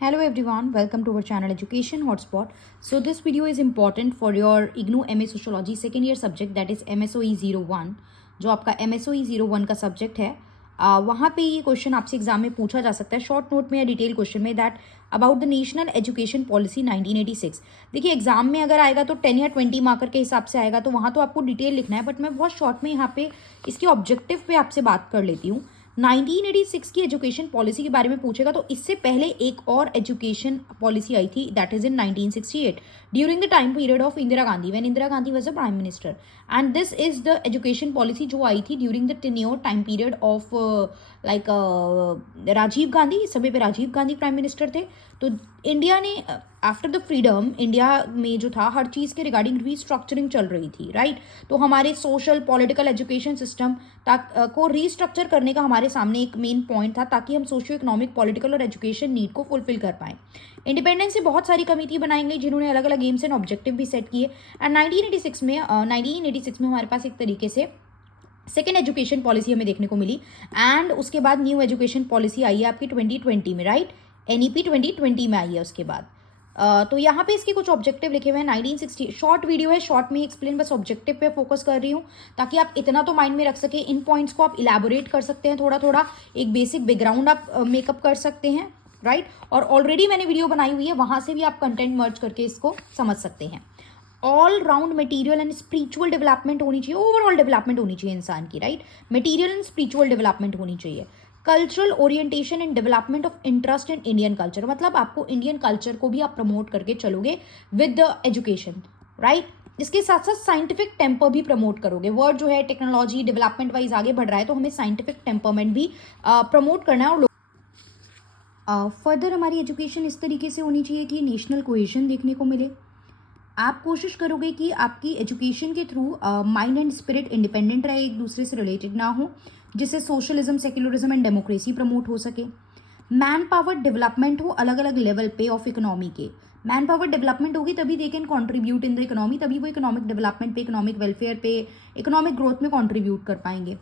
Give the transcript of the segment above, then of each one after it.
Hello everyone, welcome to our channel Education Hotspot. So this video is important for your IGNOU MA Sociology second year subject, that is MSOE 01. जो आपका MSOE 01 का subject है, वहाँ पे ये question आपसे exam में पूछा जा सकता है शॉर्ट नोट में या डिटेल क्वेश्चन में, that about the national education policy 1986. देखिए एग्जाम में अगर आएगा तो 10 या 20 मार्कर के हिसाब से आएगा, तो वहाँ तो आपको डिटेल लिखना है, बट मैं बहुत शॉर्ट में यहाँ पे इसके ऑब्जेक्टिव पे आपसे बात कर लेती हूँ. 1986 की एजुकेशन पॉलिसी के बारे में पूछेगा तो इससे पहले एक और एजुकेशन पॉलिसी आई थी, that is in 1968 during the time period of Indira Gandhi, when Indira Gandhi was the prime minister. And this is the education policy जो आई थी during the tenure time period of Rajiv Gandhi. इस समय पे राजीव गांधी प्राइम मिनिस्टर थे. तो इंडिया ने आफ्टर द फ्रीडम, इंडिया में जो था हर चीज़ के रिगार्डिंग रीस्ट्रक्चरिंग चल रही थी, राइट. तो हमारे सोशल पॉलिटिकल एजुकेशन सिस्टम को रीस्ट्रक्चर करने का हमारे सामने एक मेन पॉइंट था, ताकि हम सोशियो इकोनॉमिक, पॉलिटिकल और एजुकेशन नीड को फुलफिल कर पाएँ. इंडिपेंडेंस से बहुत सारी कमेटी बनाई गई जिन्होंने अलग अलग एम्स एंड ऑब्जेक्टिव भी सेट किए. एंड 1986 में हमारे पास एक तरीके से सेकेंड एजुकेशन पॉलिसी हमें देखने को मिली. एंड उसके बाद न्यू एजुकेशन पॉलिसी आई है आपकी 2020 में, राइट. NEP 2020 में आई है उसके बाद. तो यहाँ पे इसके कुछ ऑब्जेक्टिव लिखे हुए हैं. 1960 शॉर्ट वीडियो है, शॉर्ट में एक्सप्लेन, बस ऑब्जेक्टिव पे फोकस कर रही हूँ ताकि आप इतना तो माइंड में रख सके. इन पॉइंट्स को आप इलेबोरेट कर सकते हैं, थोड़ा थोड़ा एक बेसिक बैकग्राउंड आप मेकअप कर सकते हैं, राइट. और ऑलरेडी मैंने वीडियो बनाई हुई है, वहाँ से भी आप कंटेंट मर्ज करके इसको समझ सकते हैं. All round material and spiritual development होनी चाहिए, ओवरऑल डेवलपमेंट होनी चाहिए इंसान की, right. Material and spiritual development होनी चाहिए. Cultural orientation and development of interest in Indian culture, मतलब आपको इंडियन कल्चर को भी आप प्रमोट करके चलोगे विद द एजुकेशन, राइट. इसके साथ साथ साइंटिफिक टेम्पर भी प्रमोट करोगे. वर्ड जो है टेक्नोलॉजी डेवलपमेंट वाइज आगे बढ़ रहा है, तो हमें साइंटिफिक टेम्परमेंट भी प्रमोट करना है. और फर्दर हमारी एजुकेशन इस तरीके से होनी चाहिए कि नेशनल कोहेजन देखने को मिले. आप कोशिश करोगे कि आपकी एजुकेशन के through mind and spirit independent रहे, एक दूसरे से रिलेटेड ना हो, जिससे socialism, secularism and democracy promote हो सके. मैन पावर डेवलपमेंट हो अलग अलग लेवल पे ऑफ इकोनॉमी के. मैन पावर डेवलपमेंट होगी तभी they can contribute in the economy, तभी वो इकोनॉमिक डेवलपमेंट पे, इकोनॉमिक वेलफेयर पे, इकोनॉमिक ग्रोथ में कॉन्ट्रीब्यूट कर पाएंगे.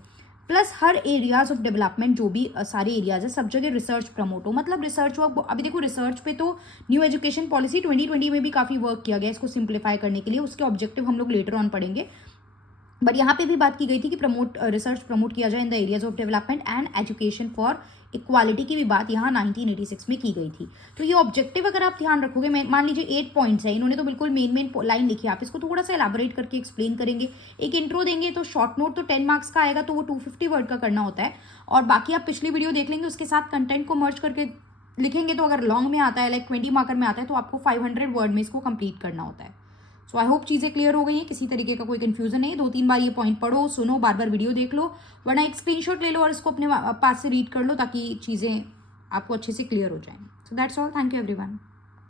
Plus her areas of development, जो भी सारे एरियाज है, सब जगह रिसर्च प्रमोट हो. मतलब रिसर्च वर्क, अभी देखो रिसर्च पे तो न्यू एजुकेशन पॉलिसी 2020 में भी काफ़ी वर्क किया गया इसको सिंप्लीफाई करने के लिए. उसके ऑब्जेक्टिव हम लोग लेटर ऑन पढ़ेंगे, बट यहाँ पे भी बात की गई थी कि रिसर्च प्रमोट किया जाए in the areas of development and education for equality की भी बात यहाँ 1986 में की गई थी. तो ये ऑब्जेक्टिव अगर आप ध्यान रखोगे, मैं मान लीजिए 8 पॉइंट्स है, इन्होंने तो बिल्कुल मेन लाइन लिखी है, आप इसको थोड़ा सा एलाबोरेट करके एक्सप्लेन करेंगे, एक इंट्रो देंगे. तो शॉर्ट नोट तो 10 मार्क्स का आएगा, तो वो 250 वर्ड का करना होता है. और बाकी आप पिछली वीडियो देख लेंगे, उसके साथ कंटेंट को मर्ज करके लिखेंगे. तो अगर लॉन्ग में आता है, लाइक 20 मार्कर में आता है, तो आपको 500 वर्ड में इसको कंप्लीट करना होता है. सो आई होप चीज़ें क्लियर हो गई हैं, किसी तरीके का कोई कंफ्यूजन नहीं. 2-3 बार ये पॉइंट पढ़ो, सुनो, बार बार वीडियो देख लो, वरना एक स्क्रीनशॉट ले लो और इसको अपने पास से रीड कर लो, ताकि चीज़ें आपको अच्छे से क्लियर हो जाएं. So that's all. Thank you everyone.